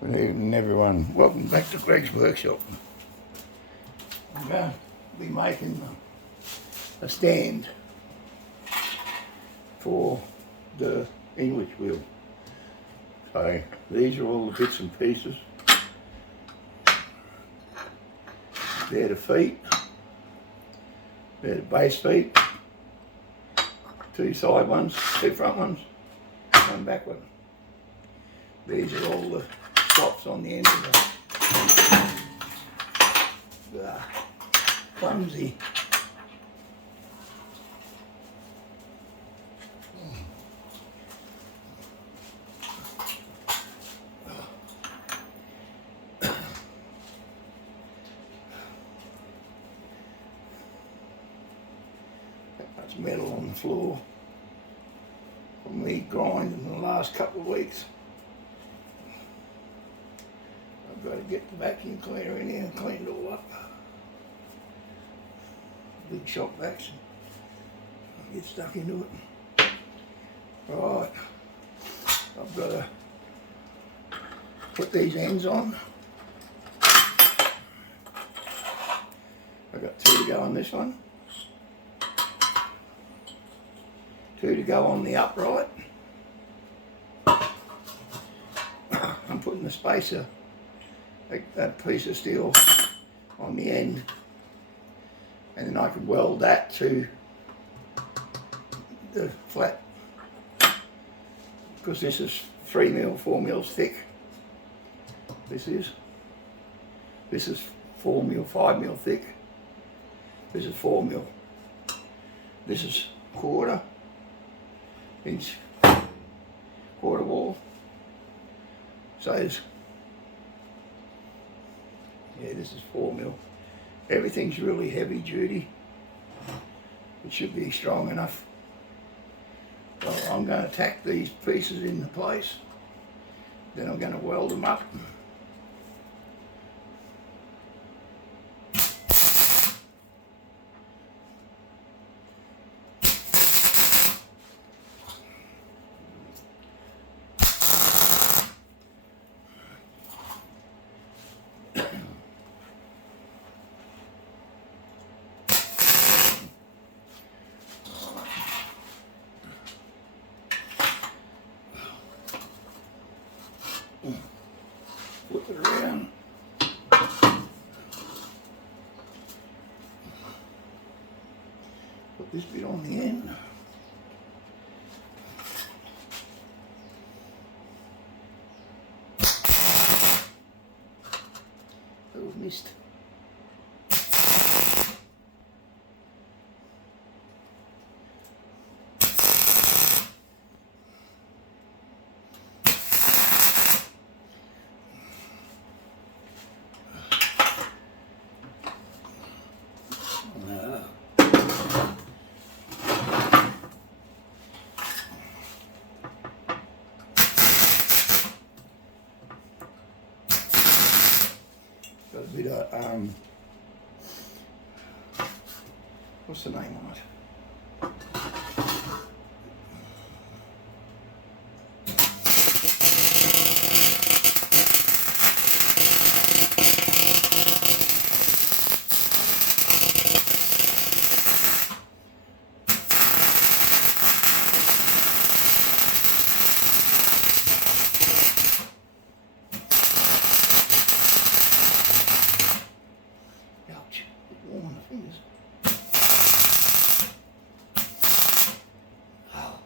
Good evening, everyone. Welcome back to Greg's Workshop. I'm going to be making a stand for the English wheel. So these are all the bits and pieces. They're the feet. They're the base feet. Two side ones, two front ones, one back one. These are all the stops on the end of the clumsy. That's metal on the floor from me grinding in the last couple of weeks. I've got to get the vacuum cleaner in here and clean it all up. Big shop vacs. Get stuck into it. Right, I've got to put these ends on. I've got 2 to go on this one. 2 to go on the upright. I'm putting the spacer, that piece of steel on the end, and then I can weld that to the flat, because this is 3mm, 4mm thick. This is 4mm, 5mm thick. This is 4mm. This is 1/4 inch, 1/4 wall. So this is 4mm. Everything's really heavy duty. It should be strong enough. So I'm going to tack these pieces into place. Then I'm going to weld them up. Flip it around. Put this bit on the end. Oh, missed. Got a bit of, what's the name on it? Ouch, it's warm on the fingers. Oh.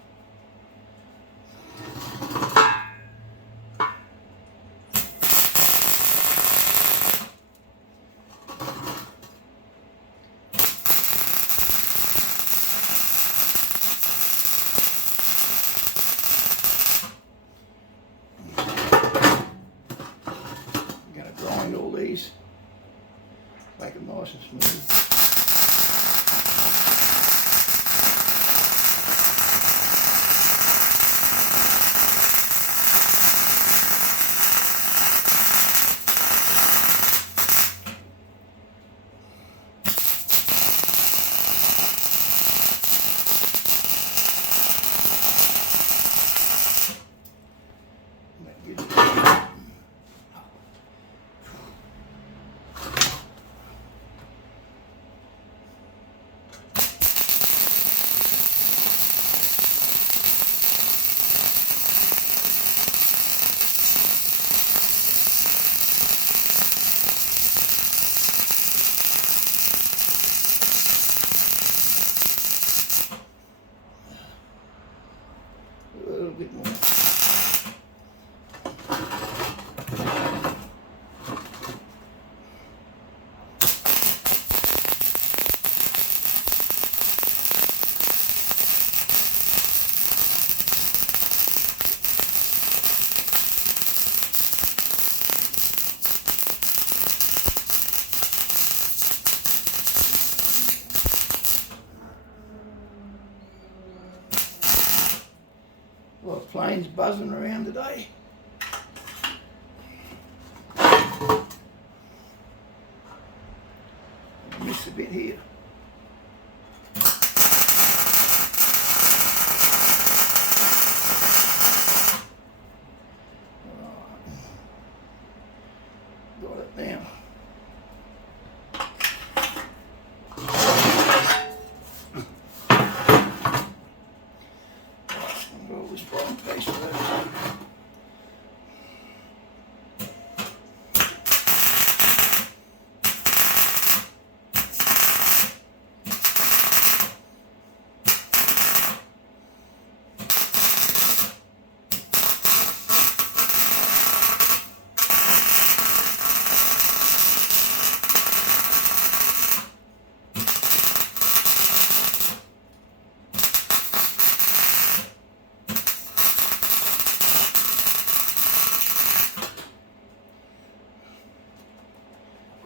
I'm going to grind all these, make them nice and smooth. That gives it planes buzzing around today. I missed a bit here. Got it now. Roll this bottom piece of that.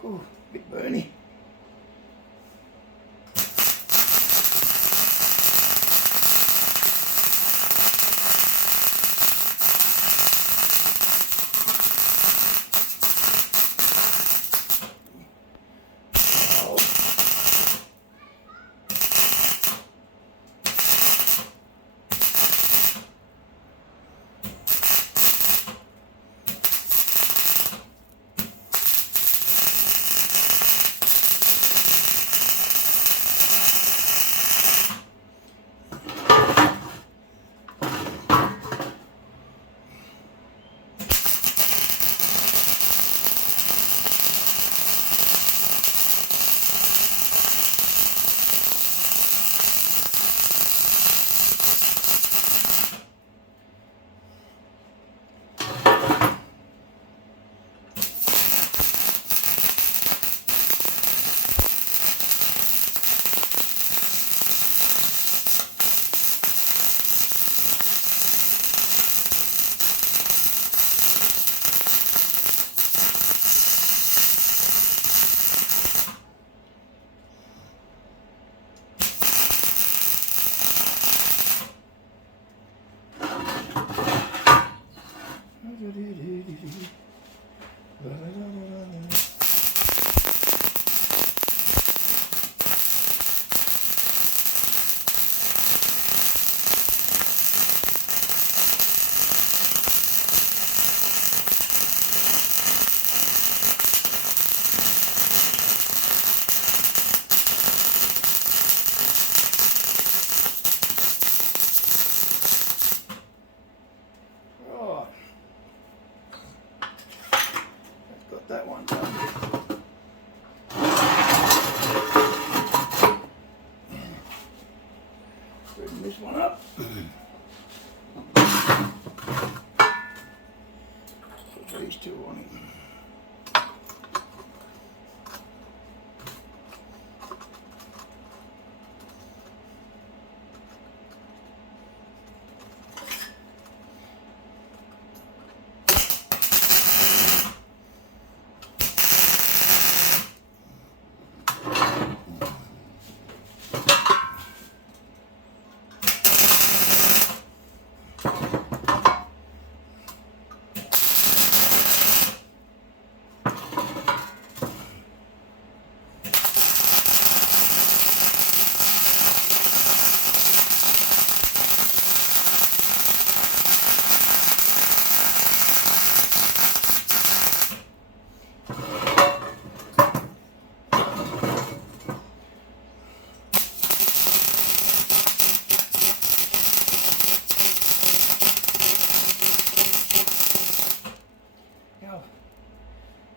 Ooh, bit burny. That one done. Bring this one up. Put these two on it.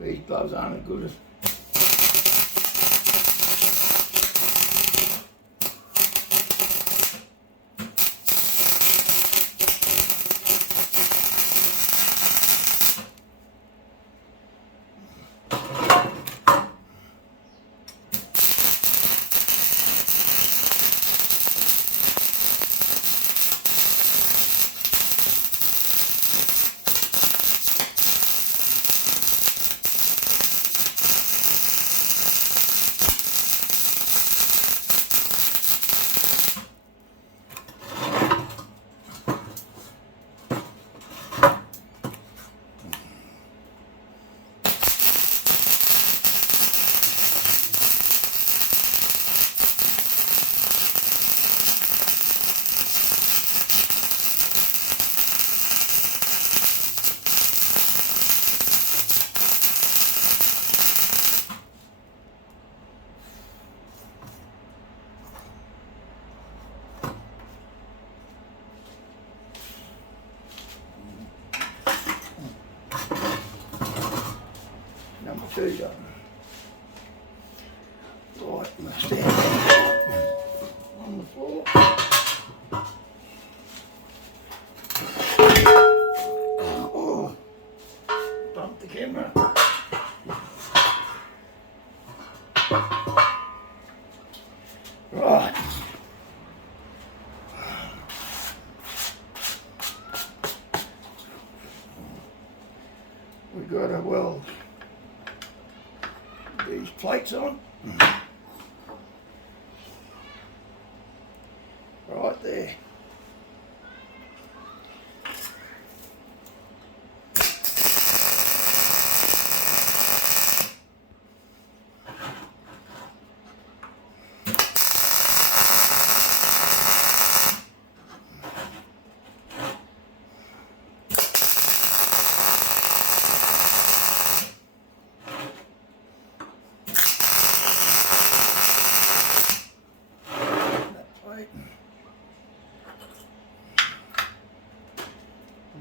These gloves aren't as good as There you go. Right, I'm going to stand on the floor. Oh, bumped the camera. Right. We got to weld these plates on. Right there.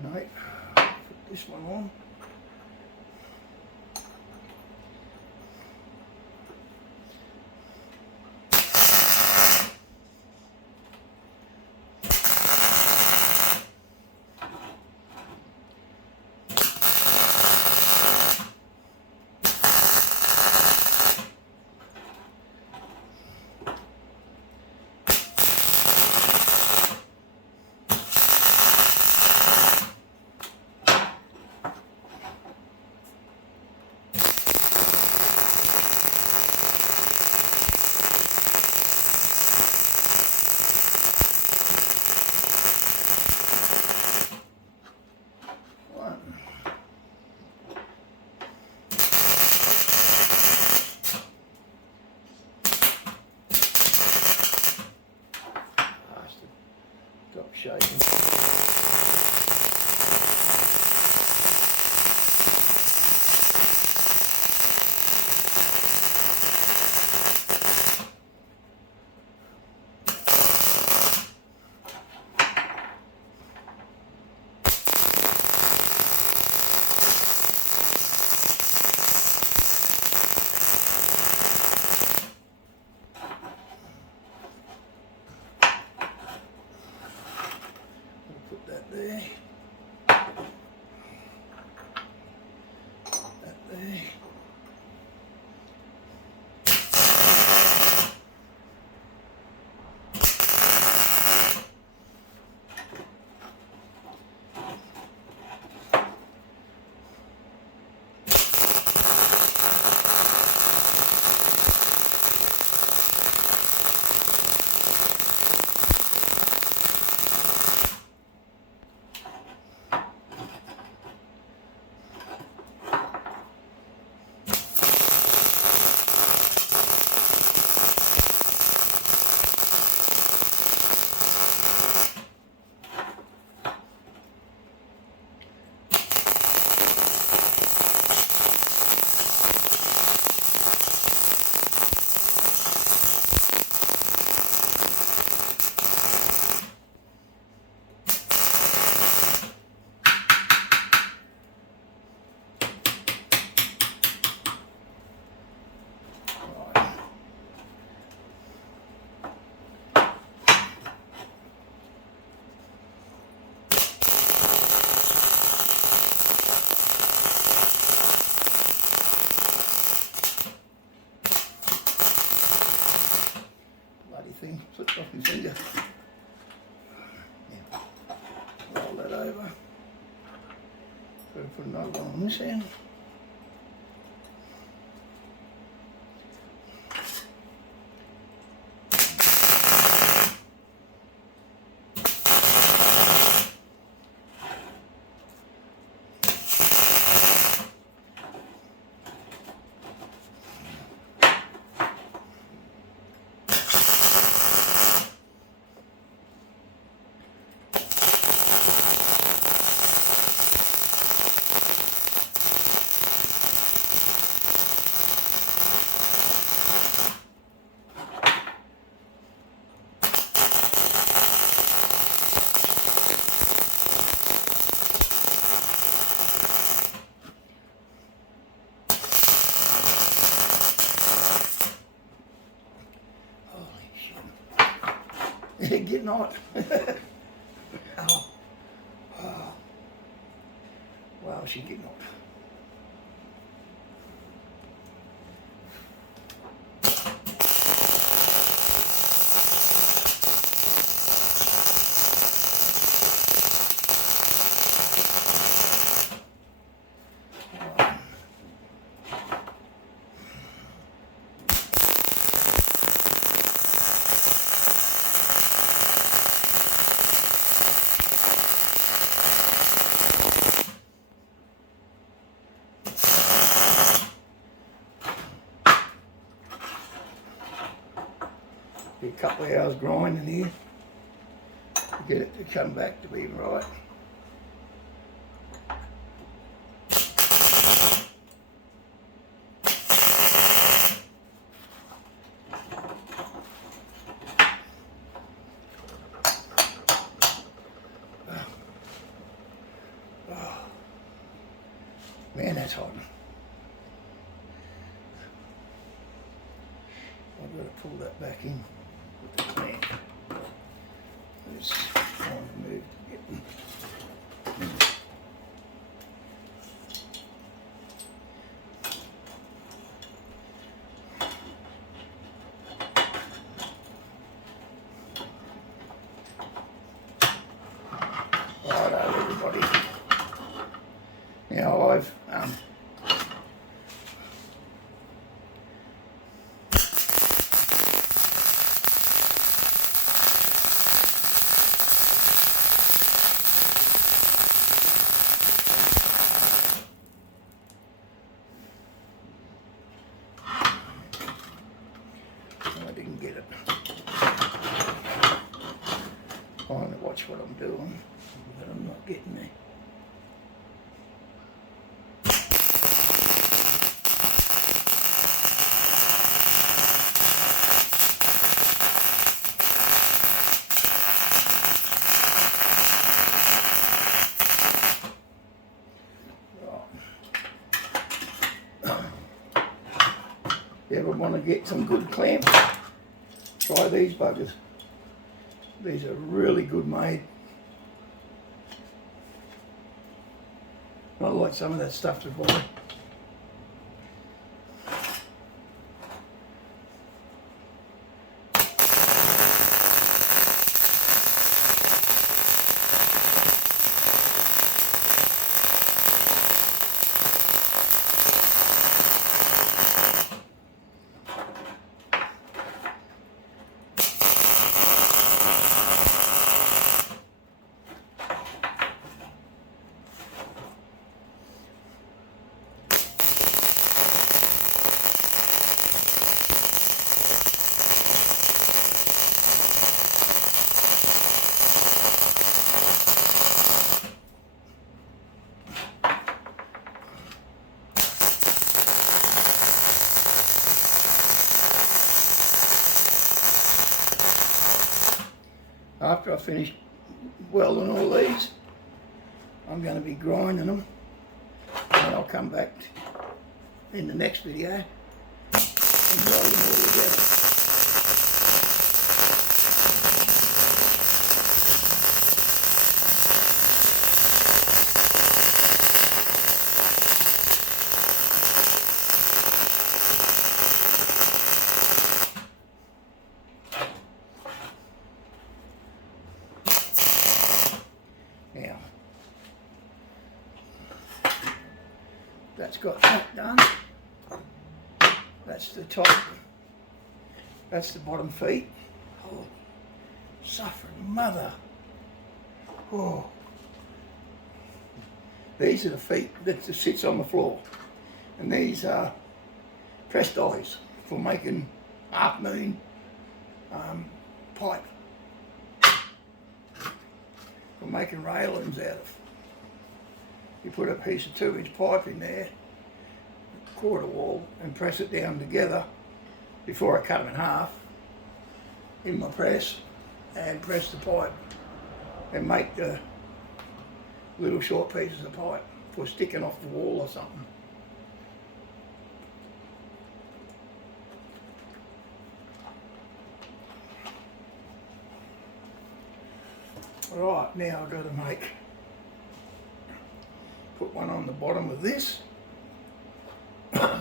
Right, put this one on. Stop shaking. Put that there. That there. Thing slipped off my finger. Yeah. Roll that over. Got to put another one on this end. not. Oh. Oh. Well, she did not. Be a couple of hours grinding here to get it to come back to being right. Oh. Man, that's hot. I've got to pull that back in with the clamp. It's trying to move to get righto, everybody. Now I've I didn't get it. Trying to watch what I'm doing, but I'm not getting there. If you ever want to get some good clamps, try these buggers. These are really good made. Not like some of that stuff to buy. After I finish welding all these, I'm going to be grinding them, and I'll come back in the next video and weld them all together. Now, that's got that done. That's the top. That's the bottom feet. Oh, suffering mother. Oh. These are the feet that sits on the floor. And these are press dies for making half moon pipe. For making railings out of. You put a piece of 2-inch pipe in there, quarter wall, and press it down together before I cut them in half in my press, and press the pipe and make the little short pieces of pipe for sticking off the wall or something. Right, now I've got to put one on the bottom of this. Right.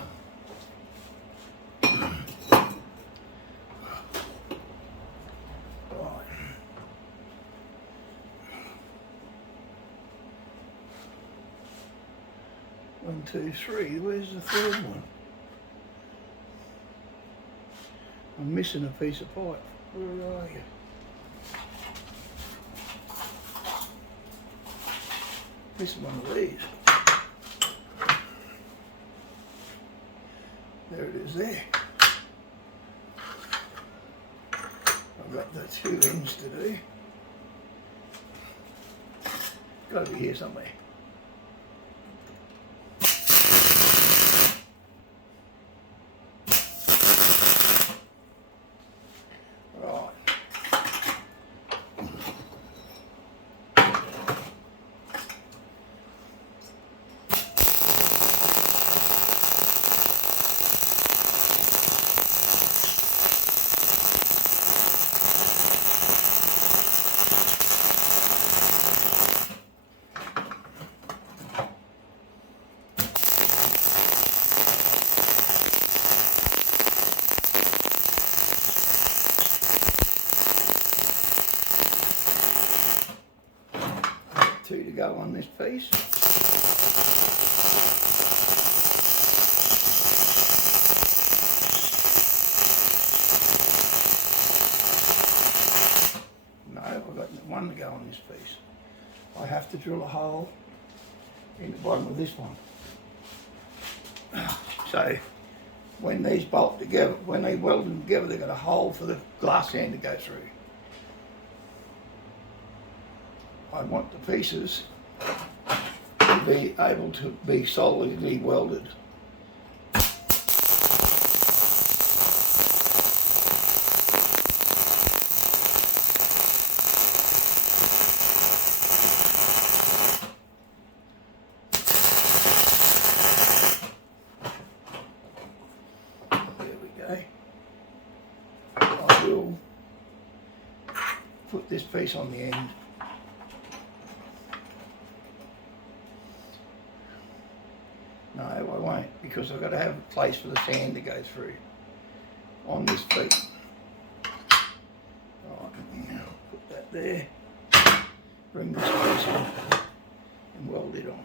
1, 2, 3. Where's the third one? I'm missing a piece of pipe. Where are you? Missing one of these. There it is there. I've got the 2 ends to do. Got to be here somewhere. Right. Two to go on this piece. No, I've got 1 to go on this piece. I have to drill a hole in the bottom of this one. So when these bolt together, when they weld them together, they've got a hole for the glass end to go through. I want the pieces to be able to be solidly welded. There we go. I will put this piece on the end. No, I won't, because I've got to have a place for the sand to go through on this feet. Right, now put that there. Bring this piece in and weld it on.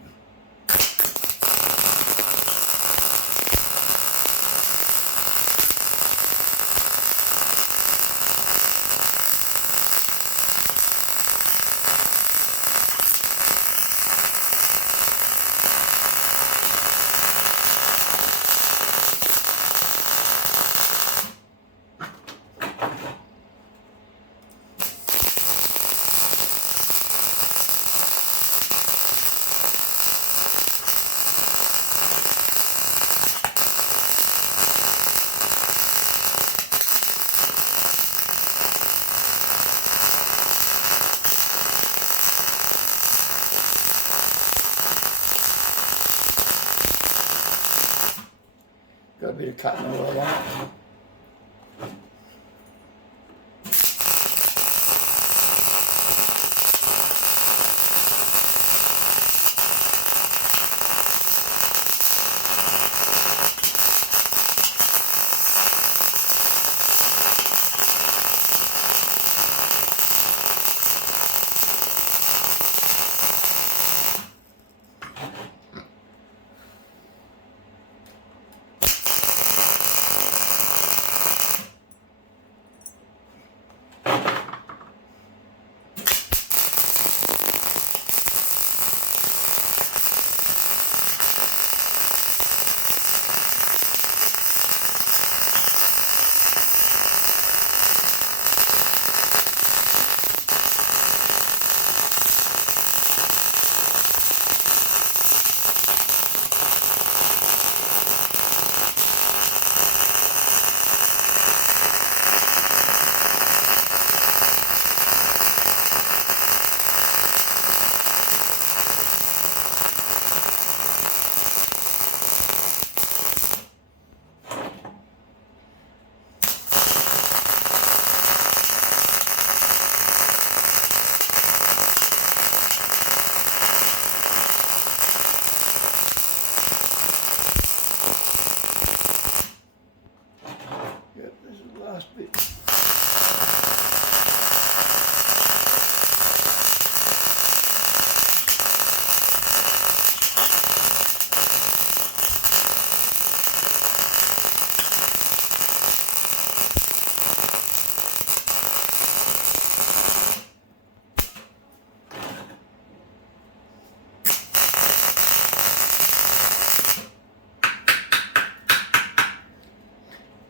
Got a bit of cutting oil on it.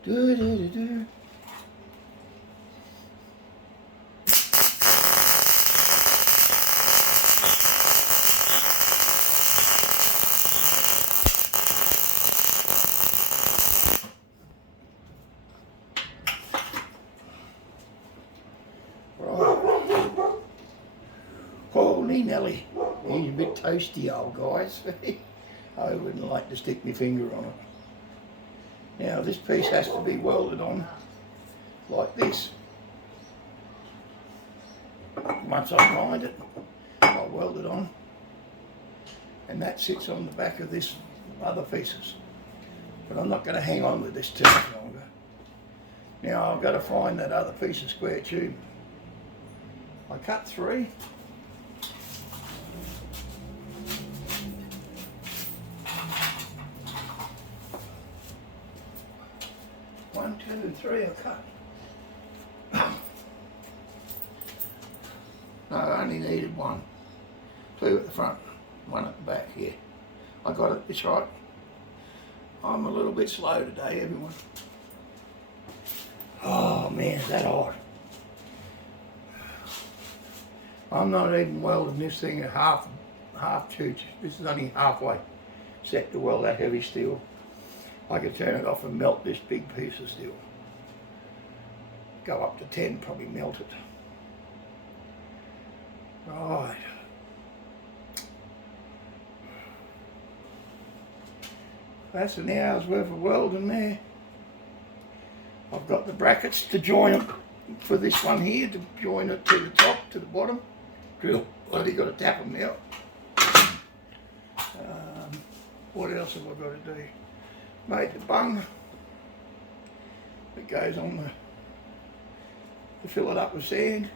Do do do do. Holy Nelly, he's a bit toasty, old guys. I wouldn't like to stick my finger on it. Now this piece has to be welded on like this. Once I grind it, I'll weld it on, and that sits on the back of this other pieces. But I'm not going to hang on with this too much longer. Now I've got to find that other piece of square tube. I cut 3. One, 2, 3 I cut. No, I only needed 1. 2 at the front, 1 at the back here. I got it, it's right. I'm a little bit slow today, everyone. Oh man, is that hard. I'm not even welding this thing at half tooth. This is only halfway set to weld that heavy steel. I could turn it off and melt this big piece of steel. Go up to 10, probably melt it. Right. That's an hour's worth of welding there. I've got the brackets to join them for this one here, to join it to the top, to the bottom. Drill. Bloody got to tap them out. What else have I got to do? Made the bung that goes on to fill it up with sand.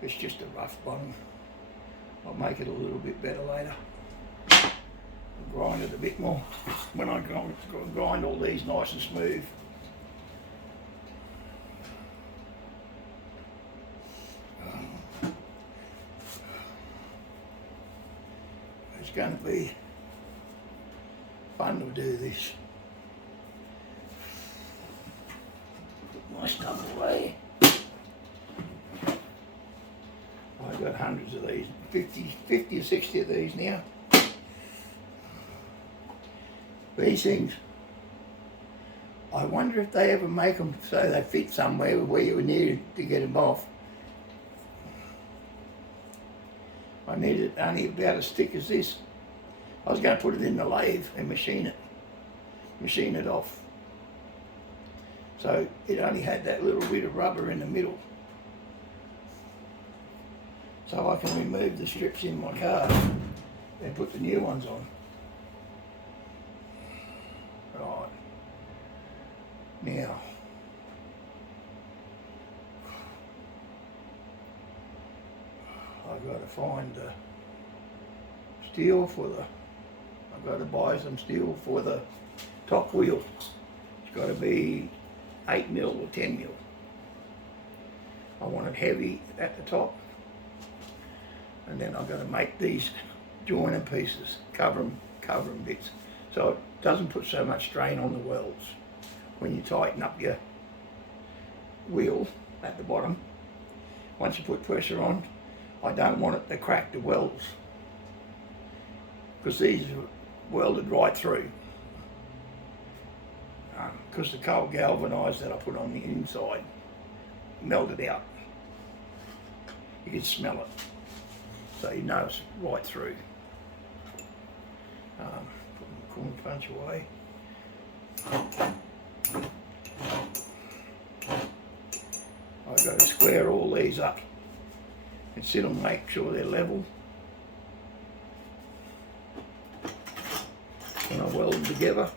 It's just a rough bung. I'll make it a little bit better later. I'll grind it a bit more when I grind all these nice and smooth. It's going to be fun to do this. Put my stuff away. I've got hundreds of these, 50 or 60 of these now. These things, I wonder if they ever make them so they fit somewhere where you need to get them off. I need it only about as thick as this. I was going to put it in the lathe and machine it off. So it only had that little bit of rubber in the middle. So I can remove the strips in my car and put the new ones on. Right. Now, I've got to find the steel for the, I've got to buy some steel for the top wheel. It's got to be 8mm or 10mm. I want it heavy at the top. And then I've got to make these joining pieces, cover them bits, so it doesn't put so much strain on the welds. When you tighten up your wheel at the bottom, once you put pressure on, I don't want it to crack the welds, because these are welded right through. Because the coal galvanised that I put on the inside melted out. You can smell it. So you know it's right through. Put the corn punch away. I've got to square all these up and sit and make sure they're level. When I weld them together.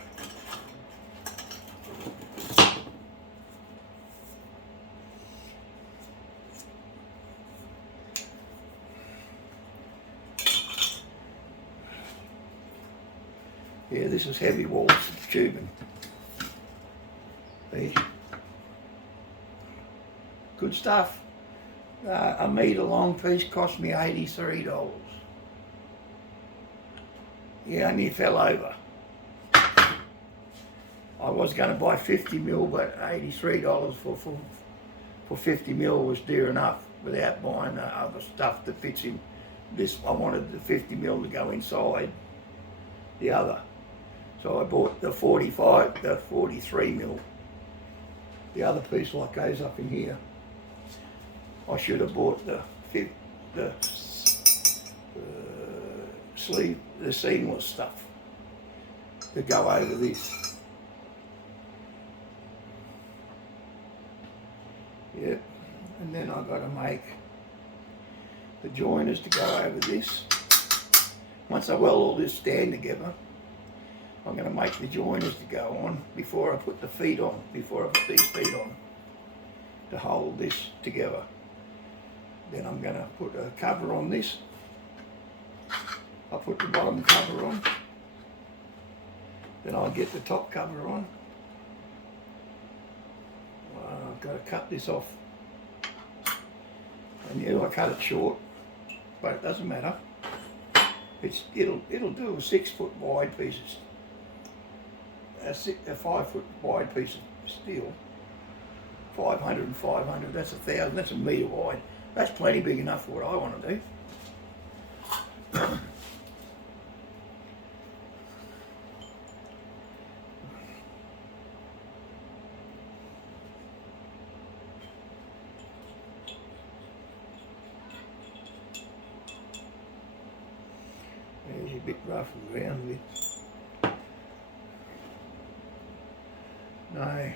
Yeah, this is heavy walls tubing. See? Good stuff. A metre long piece cost me $83. He only fell over. I I was going to buy 50 mil, but $83 for 50 mil was dear enough without buying the other stuff that fits in this. I wanted the 50 mil to go inside the other. So I bought the 43 mil. The other piece like goes up in here. I should have bought the sleeve, the seamless stuff to go over this. Yep, and then I've got to make the joiners to go over this. Once I weld all this stand together, I'm going to make the joiners to go on before I put the feet on, before I put these feet on, to hold this together. Then I'm going to put a cover on this. I'll put the bottom cover on. Then I'll get the top cover on. I've got to cut this off. I knew I cut it short, but it doesn't matter. It'll do a 6 foot wide piece of a 5 foot wide piece of steel. 500 and 500. That's 1,000. That's a metre wide. That's plenty big enough for what I want to do. There's a bit rough around with. No.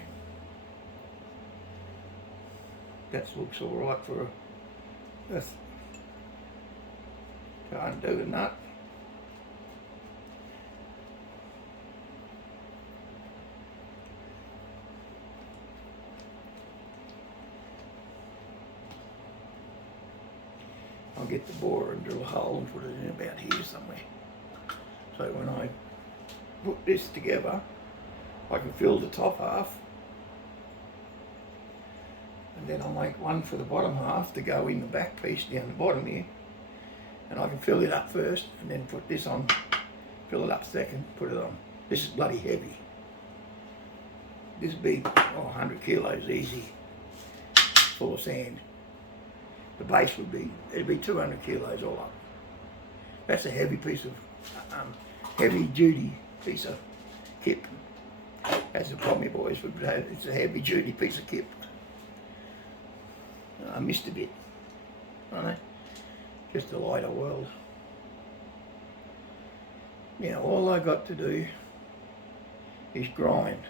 That looks all right for a to undo the nut. I'll get the borer and drill a hole and put it in about here somewhere. So when I put this together, I can fill the top half, and then I'll make one for the bottom half to go in the back piece down the bottom here, and I can fill it up first and then put this on, fill it up second, put it on. This is bloody heavy. This would be 100 kilos easy, full of sand. The base would be, it'd be 200 kilos all up. That's a heavy piece of, heavy duty piece of kip. That's the problem you boys would have. It's a heavy duty piece of kip. I missed a bit, I know, just a lighter weld. Now all I got to do is grind.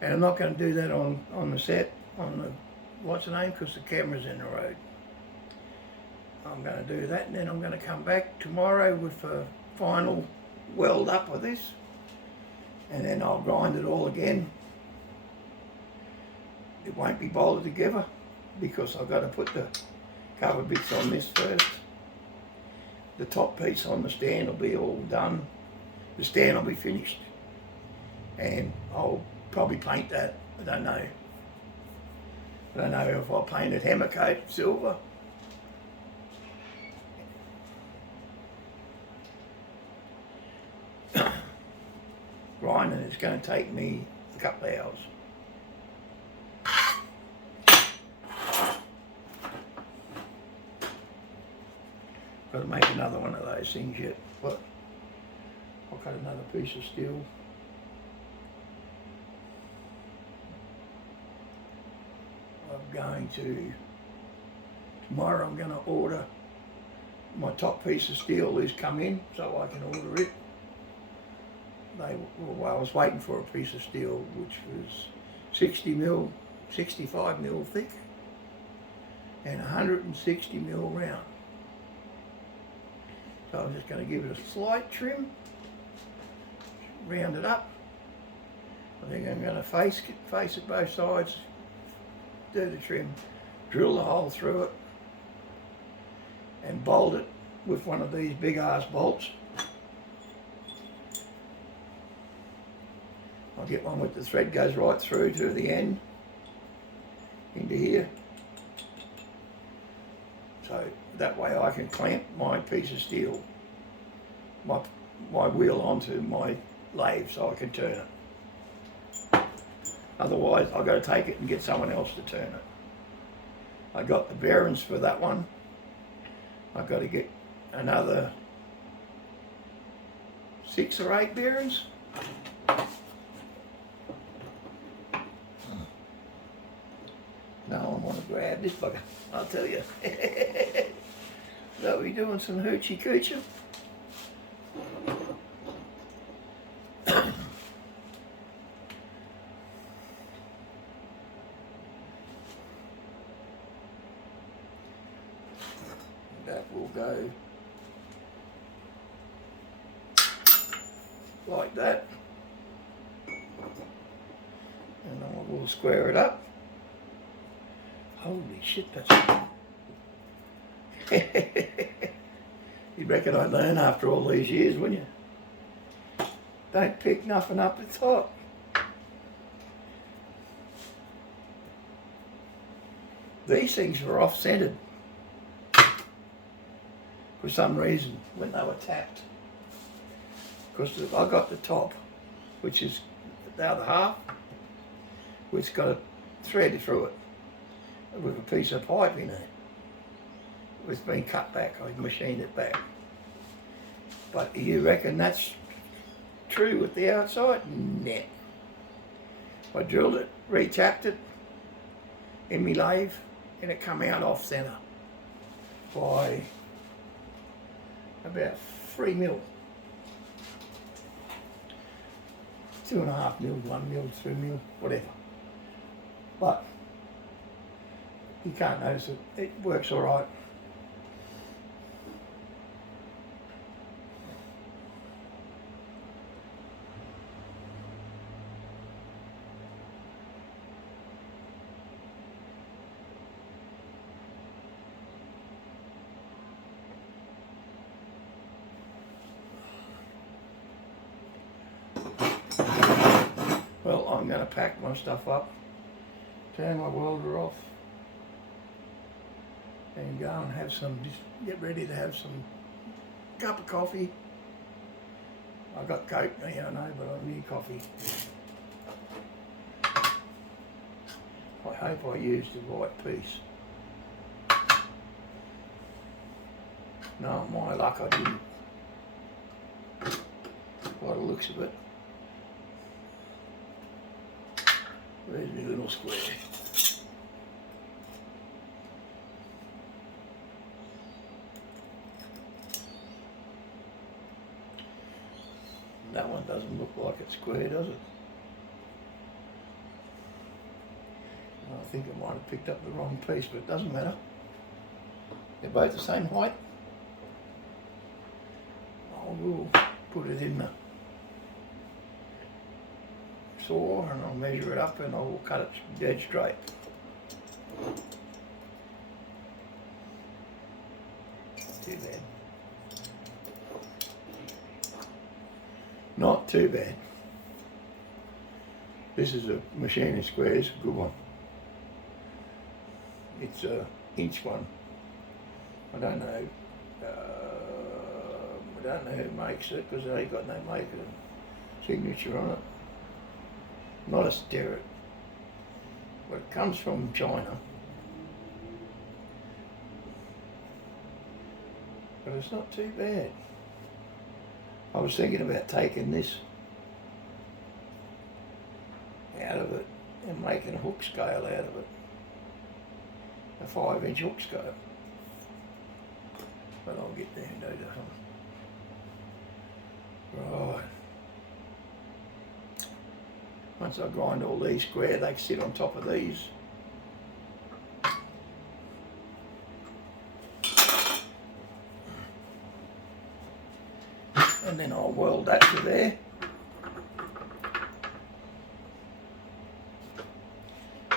And I'm not going to do that on the set, on the, what's the name, because the camera's in the road. I'm going to do that, and then I'm going to come back tomorrow with a final weld up of this, and then I'll grind it all again. It won't be bolted together because I've got to put the cover bits on this first. The top piece on the stand will be all done. The stand will be finished, and I'll probably paint that. I don't know. I don't know if I'll paint it hammer coat silver. Grinding is going to take me a couple of hours. Got to make another one of those things yet, but I'll cut another piece of steel. Tomorrow I'm going to order my top piece of steel has come in, so I can order it. Well, I was waiting for a piece of steel which was 65 mil thick and 160 mil round. So I'm just going to give it a slight trim, round it up. I think I'm going to face it both sides, do the trim, drill the hole through it, and bolt it with one of these big ass bolts. I'll get one with the thread goes right through to the end, into here. So that way I can clamp my piece of steel, my wheel onto my lathe so I can turn it. Otherwise, I've got to take it and get someone else to turn it. I got the bearings for that one. I've got to get another 6 or 8 bearings. No one want to grab this bugger, I'll tell you. So we doing some hoochie coochie. That will go like that, and I will square it up. Holy shit, that's you'd reckon I'd learn after all these years, wouldn't you? Don't pick nothing up the top. These things were off-centered for some reason when they were tapped. Because I got the top, which is the other half, which got a thread through it with a piece of pipe in it. It's been cut back, I machined it back. But you reckon that's true with the outside? Nah. I drilled it, retapped it in my lathe, and it come out off centre by about 3 mil. 2.5 mil, 1 mil, 2 mil, whatever. But you can't notice it. It works all right. Well, I'm going to pack my stuff up, turn my welder off, and go and have some, just get ready to have some cup of coffee. I got Coke, I know, but I need coffee. I hope I used the right piece. No, my luck, I didn't. By the looks of it. Where's my little square? That one doesn't look like it's square, does it? I think I might have picked up the wrong piece, but it doesn't matter. They're both the same height. I will put it in the saw and I'll measure it up and I'll cut it dead straight. Too bad. Not too bad. This is a Machining Squares, a good one. It's a inch one. I don't know who makes it because they got no maker signature on it. Not a Starrett, but it comes from China. But it's not too bad. I was thinking about taking this out of it and making a hook scale out of it. A 5-inch hook scale. But I'll get there and do that. Right. Once I grind all these square, they can sit on top of these. And then I'll weld that to there.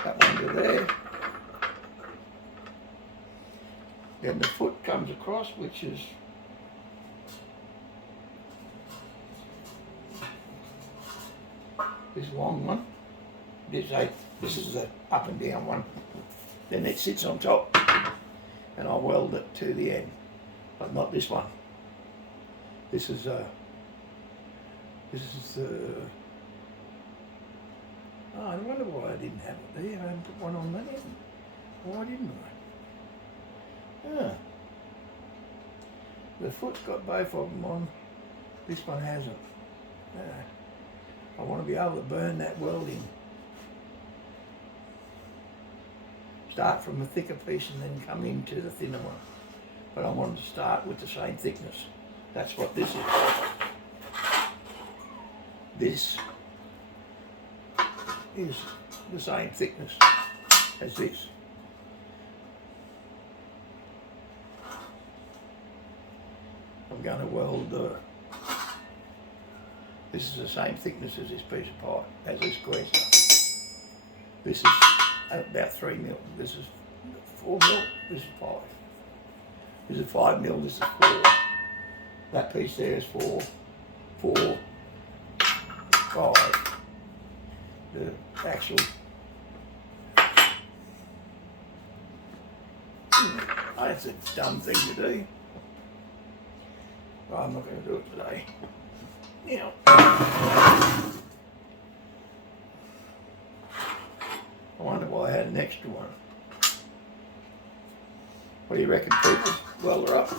That one to there. Then the foot comes across, which is this long one. This is the up and down one. Then it sits on top, and I weld it to the end, but not this one. This is Oh, I wonder why I didn't have it there. I hadn't put one on that end. Why didn't I? Yeah. The foot's got both of them on. This one hasn't. Yeah. I want to be able to burn that welding. Start from a thicker piece and then come into the thinner one. But I wanted to start with the same thickness. That's what this is. This is the same thickness as this. I'm going to weld this is the same thickness as this piece of pipe, as this square. This is about 3 mil. This is 4 mil. This is 5. This is 5 mil. This is 4. That piece there is 4, 4, 5. The actual. That's a dumb thing to do. Well, I'm not going to do it today. Now, I wonder why I had an extra one. What do you reckon, people? Well, they're up.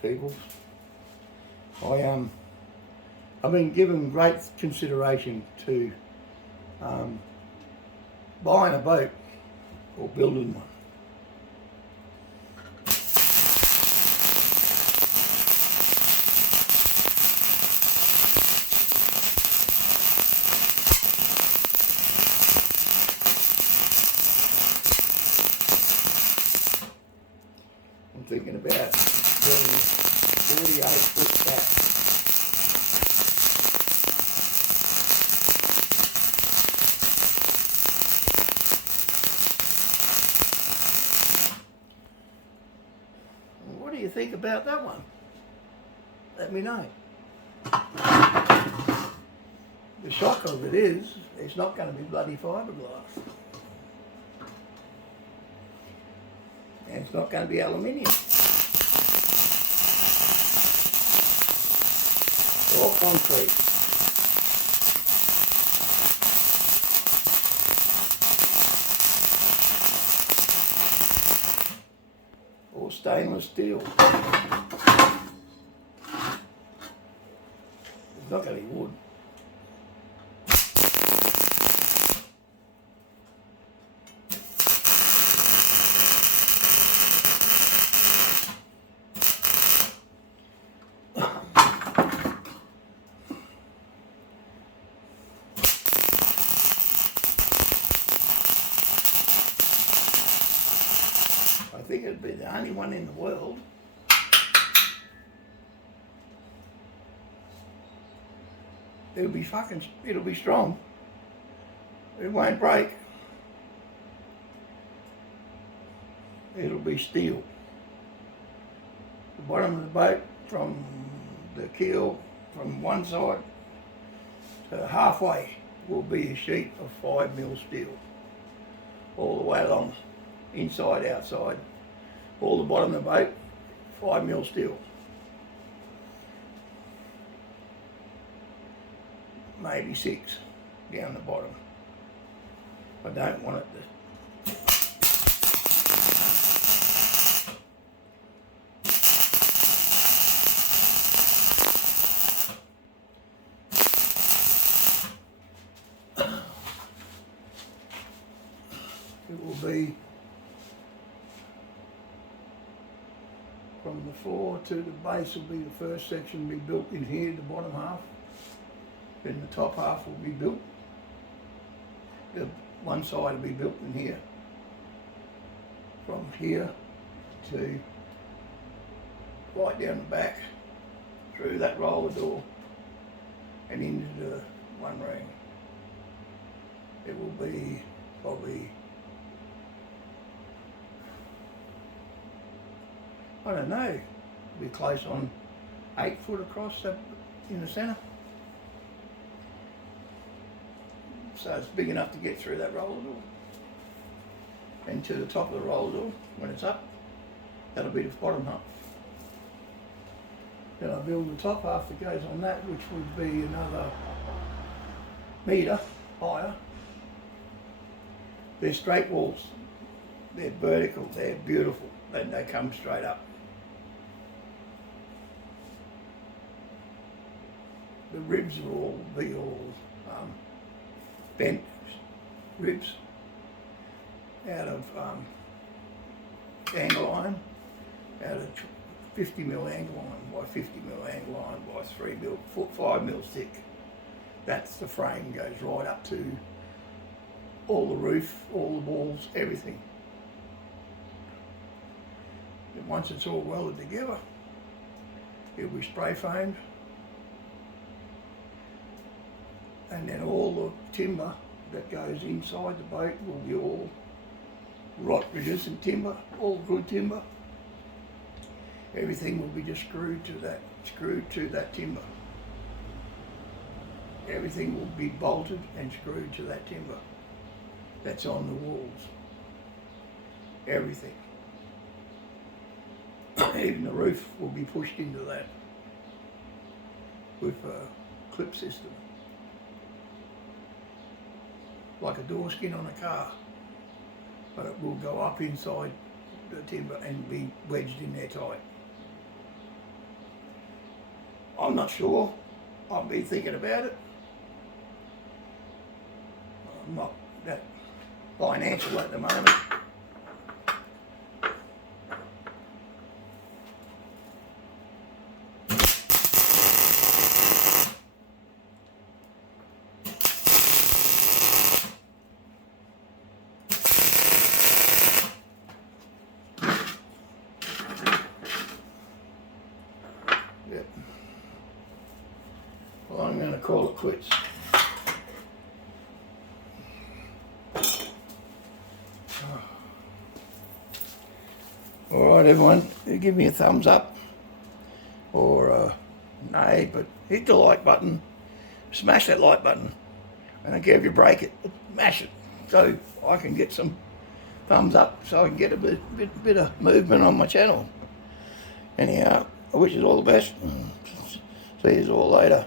People, I've been given great consideration to buying a boat or building one. I'm thinking about building 48-foot cat. What do you think about that one? Let me know. The shock of it is, it's not going to be bloody fiberglass. And it's not going to be aluminium. All concrete. Or stainless steel. It's not going to be wood. It'd be the only one in the world. It'll be strong. It won't break. It'll be steel. The bottom of the boat, from the keel, from one side to halfway, will be a sheet of 5mm steel. All the way along, inside, outside, all the bottom of the boat, 5mm steel. Maybe 6 down the bottom. I don't want it to. It will be from the floor to the base will be the first section will be built in here, the bottom half. Then the top half will be built. The one side will be built in here. From here to right down the back, through that roller door and into the one ring. It will be probably, I don't know, it'll be close on 8 foot across in the centre. So it's big enough to get through that roller door. And to the top of the roller door, when it's up, that'll be the bottom half. Then I build the top half that goes on that, which would be another metre higher. They're straight walls. They're vertical, they're beautiful, and they come straight up. The ribs will be all bent ribs out of angle iron, out of 50mm angle iron by 50mm angle iron by 3mm, 5mm thick. That's the frame, goes right up to all the roof, all the walls, everything. And once it's all welded together, it'll be spray framed. And then all the timber that goes inside the boat will be all rot resistant timber, all good timber. Everything will be just screwed to that timber. Everything will be bolted and screwed to that timber that's on the walls. Everything. Even the roof will be pushed into that with a clip system. Like a door skin on a car, but it will go up inside the timber and be wedged in there tight. I'm not sure. I've been thinking about it. I'm not that financial at the moment. Yep. Well, I'm going to call it quits. Alright everyone, give me a thumbs up or nay, but hit the like button, smash that like button. I don't care if you break it, mash it so I can get some thumbs up, so I can get a bit of movement on my channel. Anyhow, I wish you all the best. See you all later.